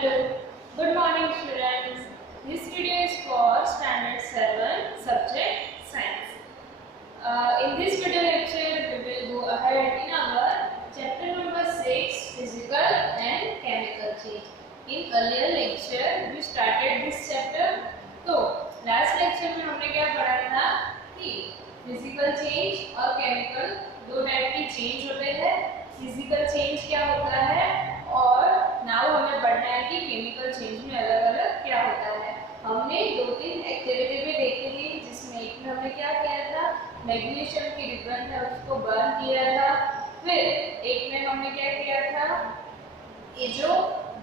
Hello, good morning students. This video is for standard 7 subject science. In this video lecture we will go ahead in our chapter number 6 physical and chemical change. In earlier lecture we started this chapter. तो last lecture में हमने क्या पढ़ा था कि physical change और chemical दो type की change होते हैं. Physical change क्या होता है और नाउ हमें पढ़ना है कि केमिकल चेंज में अलग अलग क्या होता है. हमने दो तीन एक्टिविटी भी देखी थी जिसमें एक में हमने क्या किया था, मैग्नीशियम की रिबन है उसको बर्न किया था. फिर एक में हमने क्या किया था, ये जो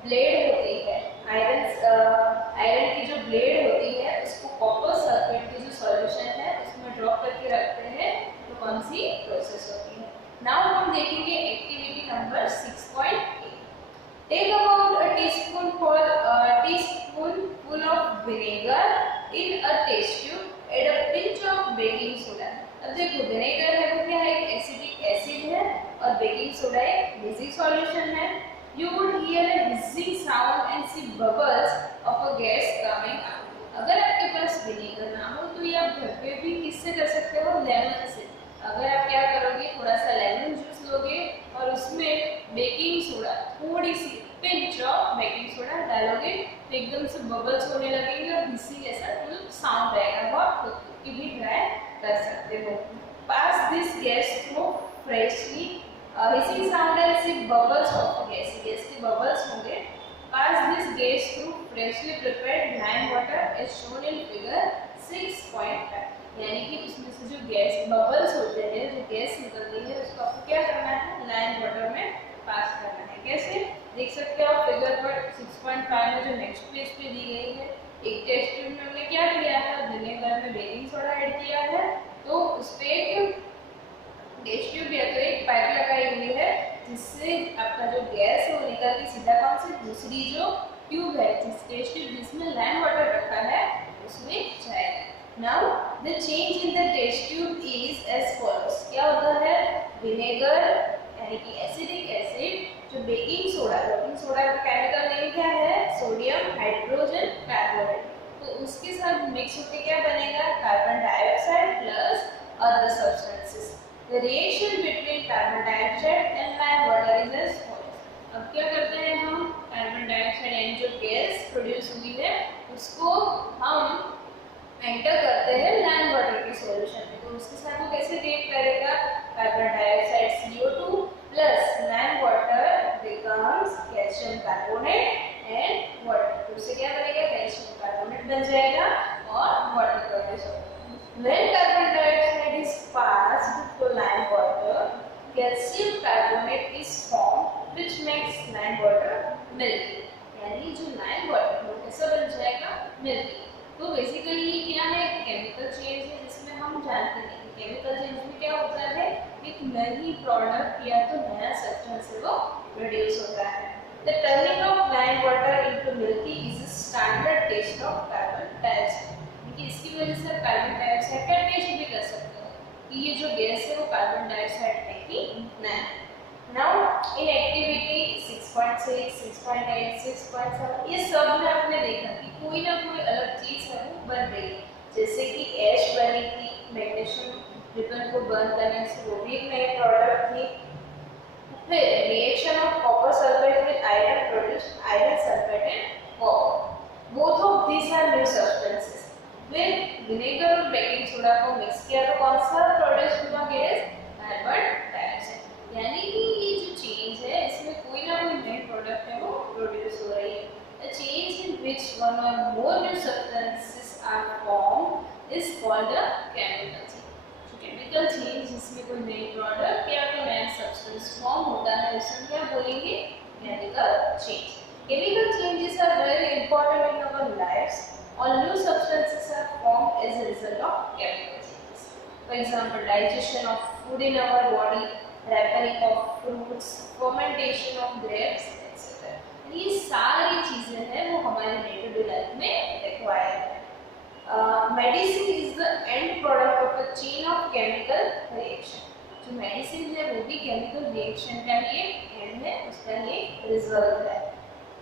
ब्लेड होती है आयरन की जो ब्लेड होती है उसको कॉपर सल्फेट की जो सॉल्यूशन है उसमें ड्रॉप करके रखते हैं. तो कौन सी प्रोसेस होती है. नाउ हम देखेंगे activity number 6.8. Take about a teaspoonful of vinegar in a test tube. Add a pinch of baking soda. अब देखो विनेगर है वो क्या है, एक एसिडिक एसिड है और बेकिंग सोडा एक बेसिक सॉल्यूशन है. You would hear a hissing sound and see bubbles of a gas coming out. अगर आपके पास विनेगर ना हो तो ये आप घर पे भी किससे कर सकते हो, लेमन से. अगर आप क्या करोगे, थोड़ा सा लेमन जूस लोगे और उसमें बेकिंग सोडा थोड़ी सी पिंच ऑफ बेकिंग सोडा डालोगे तो एकदम से बबल्स होने लगेंगे और हिसिंग ऐसा मतलब साउंड आएगा. बहुत खुद की भी ट्राई कर सकते हो. Pass this gas through freshly hissing sound and see bubbles of gas के बबल्स होंगे. Pass this gas through freshly prepared lime water as shown in figure 6.5. यानी कि उसमें से जो गैस बबल्स होते हैं, जो गैस निकलती है उसको आपको क्या करना है, लाइम वाटर में पास करना है. कैसे देख सकते हो आप फिगर पर 6.5 में जो नेक्स्ट पेज पे दी गई है. एक टेस्ट ट्यूब में हमने क्या किया है, विनेगर में बेकिंग सोडा ऐड किया है. तो उस पे एक टेस्ट ट्यूब या तो एक पाइप लगाई हुई है जिससे आपका जो गैस है वो निकल के सीधा कौन से दूसरी जो ट्यूब है, जिस टेस्ट ट्यूब जिसमें लाइम वाटर रखा है उसमें जाएगा. Now the change in the test tube is as follows. क्या होता है, विनेगर यानी कि एसिडिक एसिड जो बेकिंग सोडा का केमिकल नेम क्या है, सोडियम हाइड्रोजन कार्बोनेट. तो उसके साथ मिक्स होकर क्या बनेगा, carbon dioxide plus other substances. The reaction between carbon dioxide and lime water is as follows. अब क्या करते हैं हम, कार्बन डाइऑक्साइड यानी जो गैस प्रोड्यूस हुई है उसको हम एंटर करते हैं लाइम वाटर के सॉल्यूशन में. तो उसके साथ वो कैसे रिएक्ट करेगा, carbon dioxide CO2 plus lime water becomes calcium carbonate and water. तो उससे क्या बनेगा, कैल्शियम कार्बोनेट बन जाएगा और वाटर प्रोड्यूस होगा. When carbon dioxide is passed to lime water, calcium carbonate is formed which makes lime water milky. यानी जो लाइम वाटर है वो कैसा बन जाएगा, मिल्की. तो बेसिकली ये क्या है, केमिकल चेंज है जिसमें हम जानते हैं कि केमिकल चेंज में क्या होता है, एक नई प्रोडक्ट या तो नया सब्सटेंस है वो प्रोड्यूस होता है. The turning of lime water into milky is a standard test of carbon dioxide. क्योंकि इसकी वजह से कार्बन डाइऑक्साइड का टेस्ट भी कर सकते हो कि ये जो गैस है वो कार्बन डाइऑक्साइड है कि नहीं. Now in activity 6.6, 6.8, 6.7 ये सब में आपने देखा कि कोई ना कोई अलग चीज है वो बन रही है. जैसे कि ऐश बनी थी मैग्नीशियम रिबन को बर्न करने से, वो भी एक नई प्रोडक्ट थी. फिर reaction of copper sulphate with iron produced iron sulphate and copper. Both of these are new substances. फिर विनेगर और बेकिंग सोडा को मिक्स किया तो कौन सा प्रोड्यूस हुआ गैस, कार्बन डाइऑक्साइड. यानी कि ये जो चेंज है इसमें कोई ना कोई नई प्रोडक्ट है वो प्रोड्यूस हो रही है. A change in which one or more new substances are formed is called a chemical change. जो chemical change जिसमें कोई नई प्रोडक्ट या कोई नया सब्सटेंस फॉर्म होता है उसे हम क्या बोलेंगे, chemical change. Chemical changes are very important in our lives. All new substances are formed as a result of chemical changes. For example, digestion of food in our body, ripening of fruits, fermentation of grapes, etc. ये सारी चीजें हैं वो हमारे day to day life में required है. Medicine is the end product of a chain of chemical reaction. जो medicine है वो भी केमिकल रिएक्शन का ही एंड है, उसका ही रिजल्ट है.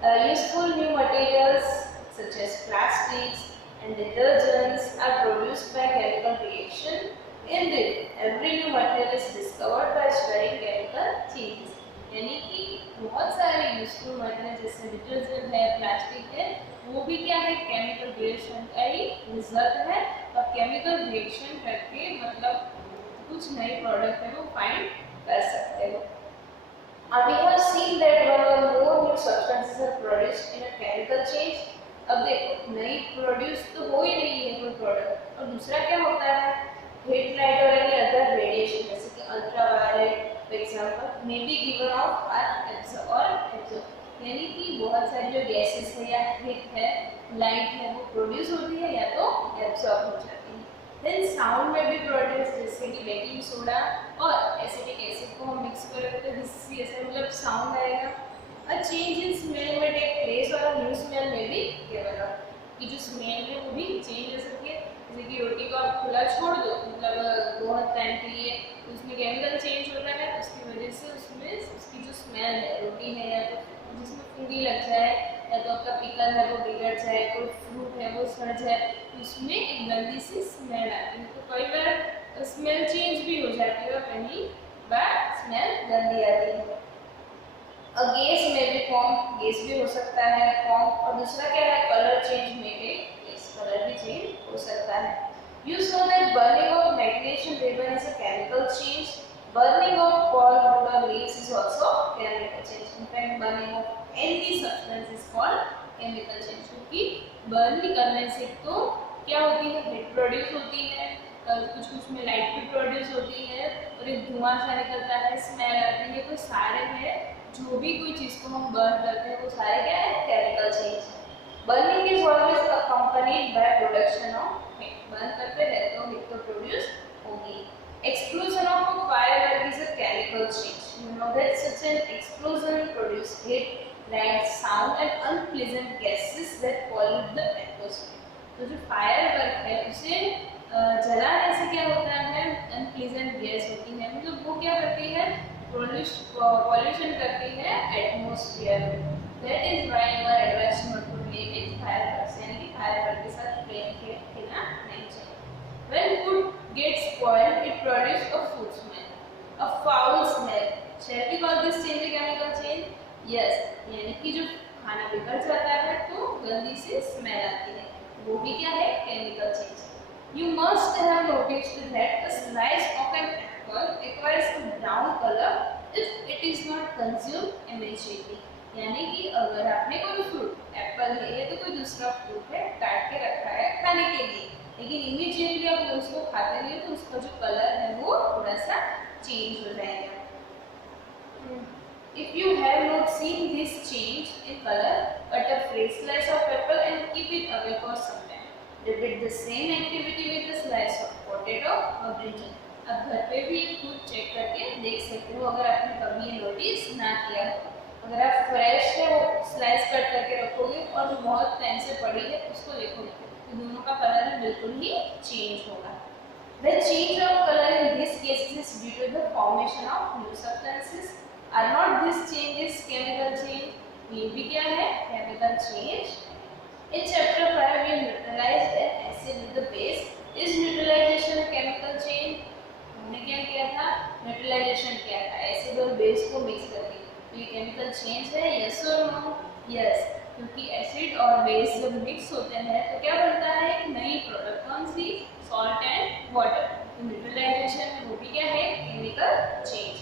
Useful new materials such as plastics and detergents are produced by chemical reaction. Indeed, every new material is discovered by studying chemical changes. यानी कि बहुत सारे यूजफुल मटेरियल जैसे डिटर्जेंट है, प्लास्टिक है, वो भी क्या है, केमिकल रिएक्शन का ही रिजल्ट है। और केमिकल रिएक्शन करके मतलब कुछ नए प्रोडक्ट है वो फाइंड कर सकते हो। We have seen that one or more new substances are produced in a chemical change. अब देखो नई प्रोड्यूस तो हो ही रही है कोई प्रोडक्ट, और दूसरा क्या होता है, हीट लाइट और एनी अदर रेडिएशन जैसे कि ultraviolet for example may be given off or absorb, यानी कि बहुत सारी जो गैसेस है या हीट है, लाइट है, वो प्रोड्यूस होती है या तो एब्जॉर्ब हो जाती है। देन साउंड में भी प्रोड्यूस जैसे कि बेकिंग सोडा और एसिटिक एसिड को हम मिक्स करेंगे तो जिससे ऐसे मतलब साउंड आएगा। अ चेंज इन स्मेल में टेक प्लेस और न्यू स्मेल में भी डेवलप, कि जो स्मेल है वो भी चेंज हो सकती है। जैसे कि रोटी को आप खुला छोड़ दो मतलब बहुत टाइम के लिए, उसमें केमिकल चेंज होता है, उसकी वजह से उसमें उसकी जो स्मेल है रोटी है या तो जिसमें फुंगी लग जाए या तो आपका पिकल है वो बिगड़ जाए, कोई फ्रूट है वो सड़ जाए, उसमें एक गंदी सी स्मेल आती है। तो कई बार स्मेल चेंज भी हो जाती है और कहीं बार स्मेल गंदी आती है। गैस में भी फॉर्म, गैस भी हो सकता है फॉर्म, और दूसरा क्या है, कलर चेंज में भी कलर भी चेंज हो सकता है। You saw that burning of magnesium ribbon is a chemical change. Burning of pulpwood or leaves is also chemical change. In fact, burning of any substance is called chemical change. क्योंकि burn करने से तो क्या होती है, heat produce होती है, कुछ कुछ में लाइट भी प्रोड्यूस होती है और एक धुआं सा निकलता है, स्मेल आती है। तो सारे हैं जो भी कोई चीज़ को हम बर्न करते हैं वो सारे क्या है, केमिकल चेंज है। Burning is always accompanied by production of heat, burn करते रहते हो हीट तो प्रोड्यूस होगी। Explosion of a firework is a chemical change. You know that such an explosion produces heat, light, sound and unpleasant gases that pollute the atmosphere. तो जो firework है उसे जलाने से क्या होता है, अनप्लीजेंट गैस होती है, मतलब वो क्या करती है, पॉल्यूशन करती है एटमॉस्फेयर में। That is why you are advised not to play with fireworks, यानी कि फायरवर्क के साथ खेलना नहीं चाहिए। When food gets spoiled, it produces a food smell, a foul smell. Shall we call this change a chemical change? Yes, यानी कि जो खाना बिगड़ जाता है तो गंदी सी स्मेल आती है, वो भी क्या है, chemical change. You must have noticed that a slice of an apple acquires a brown color if it is not consumed immediately. यानी कि अगर आपने कोई फ्रूट, एप्पल है या तो कोई दूसरा फ्रूट है, काट के रखा है खाने के लिए, लेकिन इमीडिएटली आप उसको खाते नहीं तो उसका जो कलर है वो थोड़ा सा चेंज हो जाएगा। If you have not seen this change in color, cut a fresh slice of apple and keep it away for some time. Repeat the same activity with a slice of potato or brinjal. अब घर पे भी खुद check करके देख सकते हो अगर आपने कभी ये नोटिस ना किया हो। अगर आप फ्रेश है वो स्लाइस कट करके रखोगे और जो बहुत टाइम से पड़ी है उसको देखोगे तो दोनों का कलर है बिल्कुल ही चेंज होगा। The change of color in this case is due to the formation of new substances. Are not these changes chemical change? ये भी क्या है, chemical change. In chapter 5 we neutralized an acid with the base. Is neutralization a chemical change? हमने क्या किया था, neutralisation किया था एसिड और बेस को मिक्स करके। तो ये केमिकल चेंज है, यस और नो? यस, क्योंकि एसिड और बेस जब मिक्स होते हैं तो क्या बनता है, एक नई प्रोडक्ट, कौन सी, सॉल्ट एंड वाटर। तो न्यूट्रलाइजेशन वो भी क्या है, केमिकल चेंज।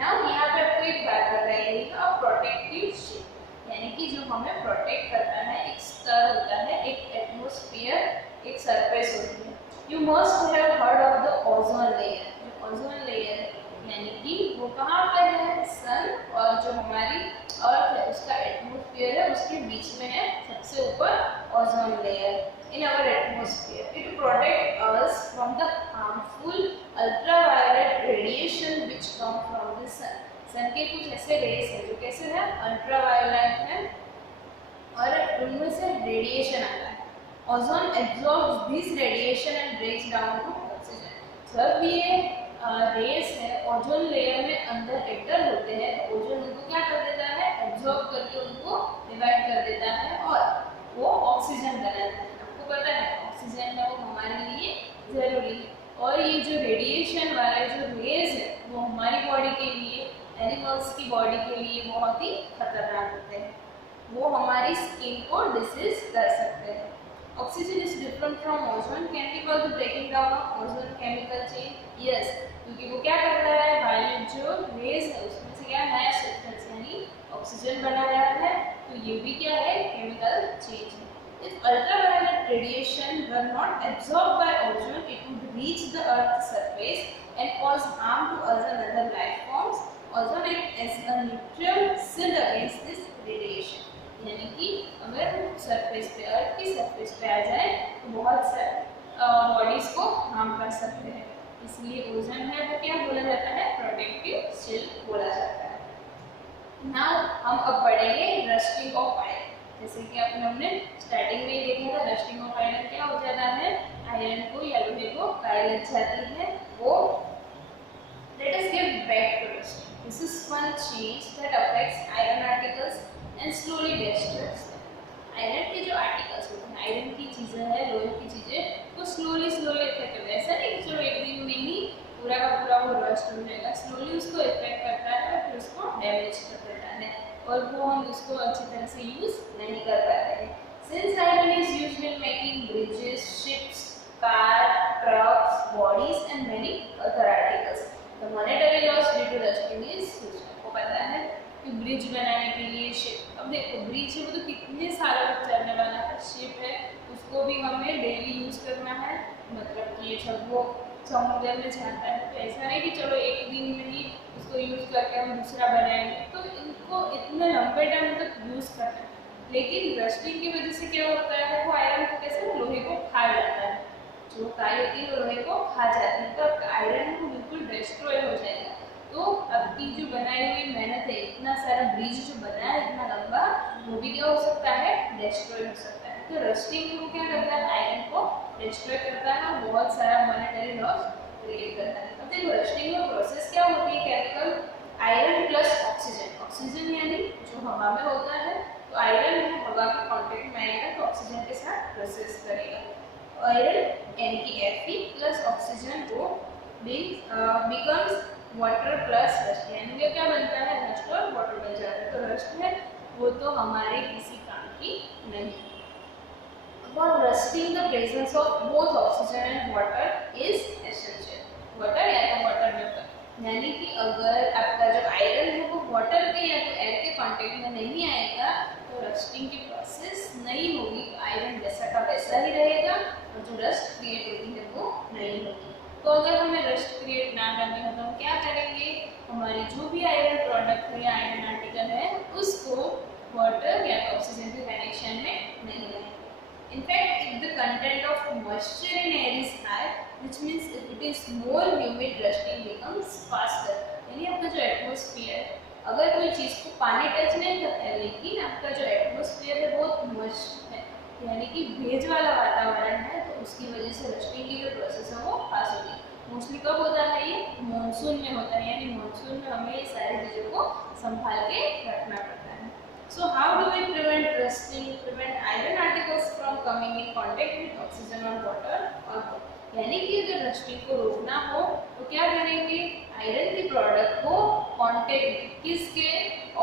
नाउ यहाँ पे आपको एक बात बताई गई है, प्रोटेक्टिव शीट, यानी कि जो हमें प्रोटेक्ट करता है, एक स्तर होता है, एक एटमॉस्फेयर, एक सरफेस होती है। You must have heard of the ozone layer. जो ओजोन लेयर यानी कि वो कहाँ पर है, सन और जो हमारी अर्थ है उसका एटमॉस्फेयर है उसके बीच में है, सबसे ऊपर ozone layer in our atmosphere. It protect us from the harmful ultraviolet radiation which come from the sun. Sun के कुछ ऐसे रेस है जो कैसे है, अल्ट्रावायलेट है और उनमें से रेडिएशन आता है। Ozone absorbs this radiation and breaks down to oxygen. जब ये रेस है ओजोन लेयर में अंदर एंटर होते हैं तो ओजोन उनको क्या कर देता है, एब्जॉर्ब करके उनको डिवाइड एनिमल्स की बॉडी के लिए बहुत ही खतरनाक होते हैं, वो हमारी स्किन को डिसीज कर सकते हैं। Oxygen is different from ozone, can be called the breaking down of ozone chemical chain. Yes, क्योंकि वो क्या कर रहा है, वायलेट जो रेज है उसमें से क्या नया सब्सटेंस यानी ऑक्सीजन बना रहा है, तो ये भी क्या है, केमिकल चेंज है। If ultraviolet radiation were not absorbed by ozone, it would reach the Earth's surface and cause harm to us and other life forms. Ozone acts as a neutral shield against this radiation. यानी कि अगर surface पे, अर्थ की surface पे आ जाए तो बहुत सारे बॉडीज को हार्म कर सकते हैं, इसलिए ओजोन है वो क्या बोला जाता है, प्रोटेक्टिव शील्ड बोला जाता है। नाउ हम अब पढ़ेंगे रस्टिंग ऑफ आयरन। जैसे कि हमने स्टार्टिंग में ही देखा था, रस्टिंग ऑफ आयरन क्या हो जाता है, आयरन को या लोहे को काई लग जाती है। वो let us get back to rusting. This is one change that affects iron articles and slowly destroys them. Iron के जो आर्टिकल्स होते हैं, आयरन की चीजें हैं, लोहे की चीजें, वो स्लोली इफेक्ट करता है। ऐसा नहीं कि चलो एक दिन में ही पूरा का पूरा वो रस्ट हो जाएगा, स्लोली उसको इफेक्ट करता है और फिर उसको डैमेज कर देता है और वो हम उसको अच्छी तरह से यूज नहीं कर पाते हैं। Since iron is used in making bridges, ships, car, trucks, bodies and many other articles, the monetary loss due to rusting is huge. आपको पता है कि ब्रिज बनाने के लिए शिप, अब देखो ब्रिज है वो तो कितने सालों तक चलने वाला है, शिप है उसको भी हमें डेली यूज करना है, मतलब कि जब वो समुद्र में जाता है तो ऐसा नहीं कि चलो एक दिन में ही उसको यूज करके हम दूसरा बनाएंगे, तो इनको इतने लंबे टाइम तक यूज करना है। लेकिन रस्टिंग की वजह से क्या होता है, वो आयरन को कैसे लोहे को खा जाता है, जो काई होती है वो लोहे को खा जाती है, तो आयरन है वो बिल्कुल डिस्ट्रॉय हो जाएगा। तो अब की जो बनाई हुई मेहनत है, इतना सारा ब्रिज जो बना है इतना लंबा, वो भी क्या हो सकता है, डिस्ट्रॉय हो सकता है। तो रस्टिंग वो क्या करता है, आयरन को डिस्ट्रॉय करता है, बहुत सारा मॉनेटरी लॉस क्रिएट करता है। अब देखो रस्टिंग में प्रोसेस क्या होती है, chemical iron plus oxygen, oxygen यानी जो हवा में होता है, तो आयरन है हवा के कांटेक्ट में आएगा तो ऑक्सीजन के साथ प्रोसेस करेगा। आयरन यानी कि Fe प्लस ऑक्सीजन वो बिकम्स वाटर प्लस रस्ट, यानी क्या बनता है, रस्ट और वाटर बन जाता है। तो रस्ट है वो तो हमारे किसी काम की नहीं। For rusting, the presence of both oxygen and water is essential. Water या तो वाटर वेपर, यानी कि अगर आपका जो आयरन है वो वाटर के या तो एयर के कांटेक्ट में नहीं आएगा तो रस्टिंग की प्रोसेस नहीं होगी, आयरन जैसा का वैसा ही रहेगा और जो रस्ट क्रिएट होती है वो नहीं होगी। तो अगर हमें रस्ट क्रिएट ना करनी हो तो हम क्या करेंगे, हमारी जो भी आयरन प्रोडक्ट है या आयरन आर्टिकल है उसको वाटर या तो ऑक्सीजन के कनेक्शन में नहीं लगाएंगे। In fact, if the content of moisture in air is high, which means if it is more humid, rusting becomes faster. यानी आपका जो एटमॉस्फेयर, अगर कोई चीज़ को पानी टच नहीं करता है लेकिन आपका जो एटमॉस्फेयर है बहुत मॉइस्ट है, यानी कि भेज वाला वातावरण है, तो उसकी वजह से रस्टिंग की जो प्रोसेस है वो फास्ट होती है। मोस्टली कब होता है, ये मानसून में होता है, यानी मानसून में हमें ये सारी चीज़ों को संभाल के रखना पड़ता है। So how do we prevent rusting, prevent iron articles from coming in contact with oxygen or water or both? यानी कि अगर रस्टिंग को रोकना हो तो क्या करेंगे, आयरन की प्रोडक्ट को कांटेक्ट किसके,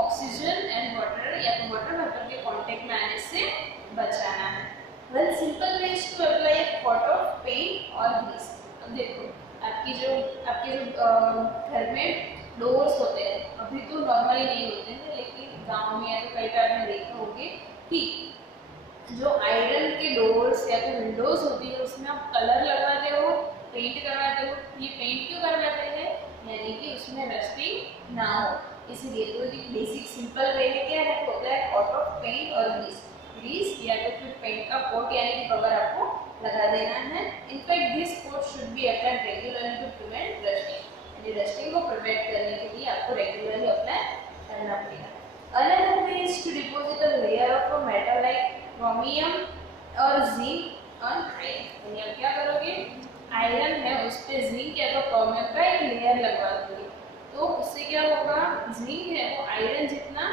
ऑक्सीजन एंड वाटर या तो वाटर वेपर के कांटेक्ट में आने से बचाना है। Well simple way is to apply a coat of paint और ग्रीस। अब देखो आपके जो घर में डोर्स होते हैं, अभी तो नॉर्मली नहीं होते हैं लेकिन गाँव में या तो कई बार में देखा होंगे कि जो आयरन के डोर्स या तो विंडोज होती है उसमें आप कलर लगाते हो, पेंट करवाते हो। ये पेंट क्यों करवाते हैं, यानी कि उसमें रस्टिंग ना हो, इसलिए। तो एक बेसिक सिंपल वे है, क्या है, होता है कोट ऑफ पेंट और ग्रीस या तो फिर पेंट का कोट यानी कि कवर आपको लगा देना है। In fact this coat should be applied regularly to prevent rusting, यानी रस्टिंग को प्रिवेंट करने के लिए आपको रेगुलरली अप्लाई करना पड़ेगा। Another way is to deposit a layer of a metal like chromium or zinc on iron। यानी आप क्या करोगे, आयरन है उस पे जिंक या तो क्रोमियम का एक लेयर लगवा दोगे, तो उससे क्या होगा, जिंक है वो आयरन जितना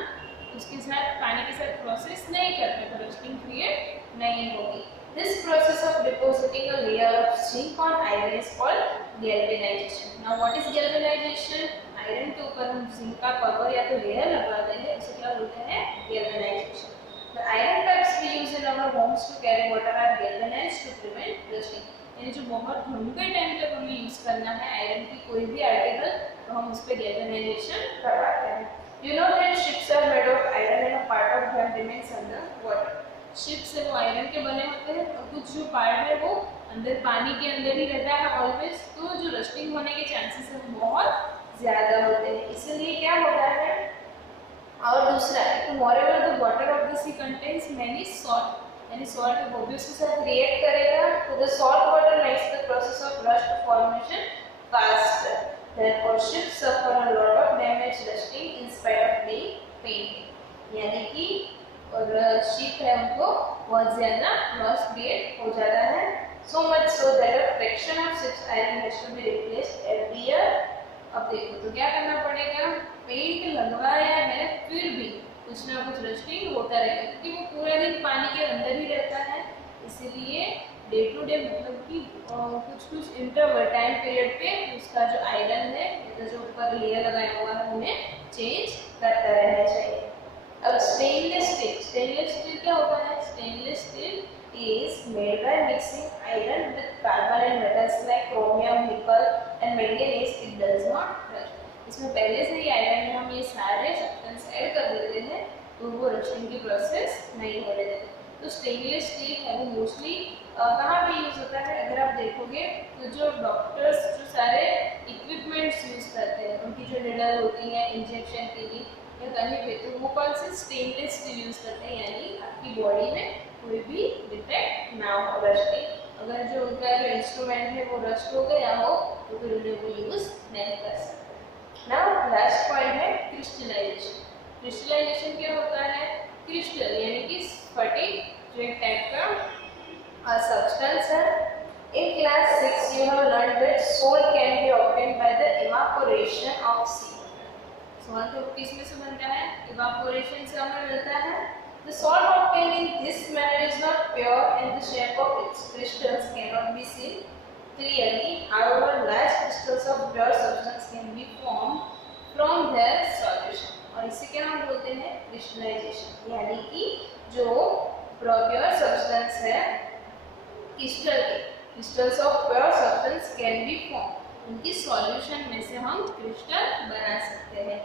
उसके साथ पानी के साथ प्रोसेस नहीं करते तो रस्टिंग क्रिएट नहीं होगी। This process of depositing a layer of zinc on iron is called galvanization. Now what is galvanization? Iron के ऊपर हम जिंक का कवर या तो लेयर लगाते हैं, उसे क्या बोलते हैं, galvanisation. The iron pipes we use in our homes to carry water are galvanized to prevent rusting. यानी जो बहुत लंबे टाइम तक हमें यूज करना है आयरन की कोई भी आर्टिकल, तो हम उस पर गैल्वेनाइजेशन करवाते हैं। You know that ships are made of iron and a part of them remains under water. Ships है वो आयरन के बने होते हैं और कुछ जो पार्ट है वो अंदर पानी के अंदर ही रहता है ऑलवेज, तो जो रस्टिंग होने के चांसेस है वो बहुत ज्यादा होते हैं। इसलिए क्या होता है, और दूसरा moreover the water of the sea contains many salt, यानी salt वो भी उसके साथ रिएक्ट करेगा, तो the salt water makes the process of rust formation faster. Therefore ships suffer a lot of damage rusting in spite of being painted, यानी कि और शिप है उनको बहुत ज्यादा लॉस क्रिएट हो जाता है। so much so that a fraction of ships iron has to be replaced every year. अब देखो तो क्या करना पड़ेगा, पेंट लगवाया है फिर भी कुछ ना कुछ रस्टिंग होता रहेगा, क्योंकि वो पूरा दिन पानी के अंदर ही रहता है। इसीलिए डे टू डे मतलब कि कुछ कुछ इंटरवल टाइम पीरियड पे उसका जो आयरन है तो जो ऊपर लेयर लगाया हुआ है उन्हें चेंज करता रहना चाहिए। अब स्टेनलेस स्टील क्या होता है, stainless steel is made by mixing iron with carbon and metals like chromium, nickel and manganese. It does not rust. इसमें पहले से ही आयरन में हम ये सारे सब्सटेंस ऐड कर देते हैं तो वो रस्टिंग की प्रोसेस नहीं होने देते। तो स्टेनलेस स्टील है वो मोस्टली कहाँ पे यूज होता है, अगर आप देखोगे तो जो डॉक्टर्स जो सारे इक्विपमेंट्स यूज करते हैं उनकी जो निडल होती है इंजेक्शन के लिए या कहीं पे, तो वो कौन से स्टेनलेस स्टील यूज करते हैं, यानी आपकी बॉडी में कोई भी डिफेक्ट ना हो रस्टिंग। अगर जो उनका जो इंस्ट्रूमेंट है वो रस्ट हो गया हो तो फिर उन्हें वो यूज नहीं कर सकते। नाउ लास्ट पॉइंट है क्रिस्टलाइजेशन। क्रिस्टलाइजेशन क्या होता है, क्रिस्टल यानी कि स्फटिक जो एक टाइप का सब्सटेंस है। In class 6 you have learned that salt can be obtained by the evaporation of sea. Salt तो किसमें से बनता है, इवापोरेशन से हमें मिलता है। The salt obtained in this manner is not pure and the shape of its crystals cannot be seen clearly. However, large crystals of pure substance can be formed from their solution. और इसे क्या हम बोलते हैं, crystallisation, यानी कि जो pure substance है crystals of pure substance can be form, उनकी सॉल्यूशन में से हम क्रिस्टल बना सकते हैं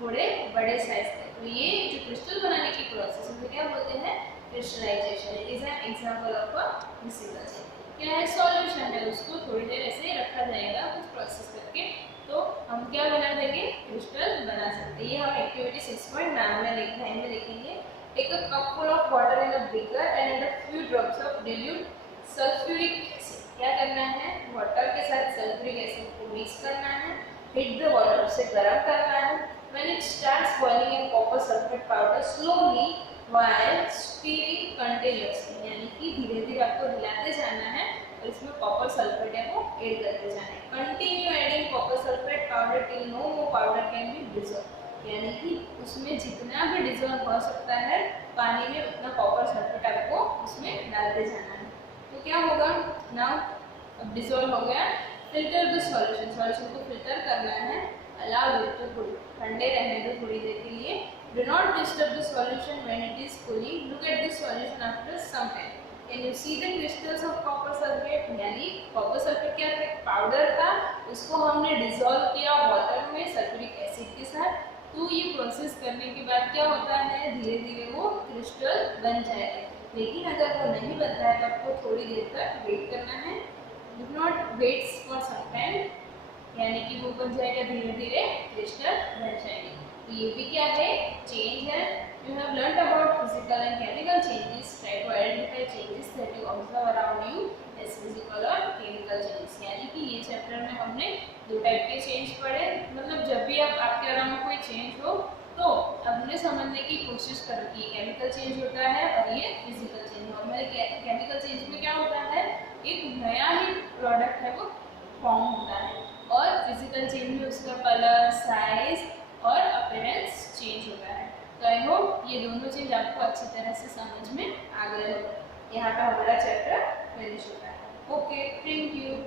थोड़े बड़े साइज के। तो ये जो क्रिस्टल बनाने की प्रोसेस है क्या बोलते हैं, crystallisation. It is an example of a physical change. क्या है, सॉल्यूशन है, उसको थोड़ी देर ऐसे रखा जाएगा कुछ प्रोसेस करके, तो हम क्या बना देंगे, क्रिस्टल बना सकते हैं। ये हम एक्टिविटी 6.9 में देखेंगे। Take a cup full of water in a beaker and add a few drops of dilute sulphuric acid. क्या करना है, वाटर के साथ सल्फ्यूरिक एसिड को मिक्स करना है, हीट द वाटर, उसे गर्म करना है। When it starts boiling in copper sulfate powder slowly while stirring continuously, यानी कि धीरे धीरे आपको हिलाते जाना है और इसमें कॉपर सल्फेट है वो ऐड करते जाना है। Continue adding copper sulphate powder till no more powder can be dissolve, यानी कि उसमें जितना भी डिसॉल्व हो सकता है पानी में उतना कॉपर सल्फेट आपको उसमें डालते जाना है। तो क्या होगा, नाउ अब डिसॉल्व हो गया। फिल्टर द सॉल्यूशन, सॉल्यूशन को फिल्टर करना है। अलाउ इट टू कूल, ठंडे रहने दो थोड़ी देर के लिए। Do not disturb the solution when it is cooling. Look at the solution after some time. Can you see the crystals of copper sulphate, यानी कॉपर सल्फेट क्या था, पाउडर था, उसको हमने डिसॉल्व किया वाटर में सल्फ्यूरिक एसिड के साथ। तो ये प्रोसेस करने के बाद क्या होता है, धीरे धीरे वो क्रिस्टल बन जाएगा। लेकिन अगर वो नहीं बनता है तो आपको थोड़ी देर तक वेट करना है। Do not wait for some time, यानी कि वो बन जाएगा धीरे धीरे क्रिस्टल बन जाएगी। तो ये भी क्या है, चेंज है। You have learned about physical and chemical changes. Try to identify changes that you observe around you as physical और केमिकल चेंजेस। यानी कि ये चैप्टर में हमने दो टाइप के चेंज पढ़े, मतलब जब भी आपके अराउंड कोई चेंज हो तो हमने समझने की कोशिश करो कि केमिकल चेंज होता है और ये फिजिकल चेंज हो। हमारे केमिकल चेंज में क्या होता है, एक नया ही प्रोडक्ट है वो फॉर्म होता है, और फिजिकल चेंज में उसका कलर, साइज और अपीयरेंस चेंज होता है। तो आई होप ये दोनों चीज आपको अच्छी तरह से समझ में आ गए होगा। यहाँ पे हमारा चैप्टर फिनिश होता है। Okay, thank you.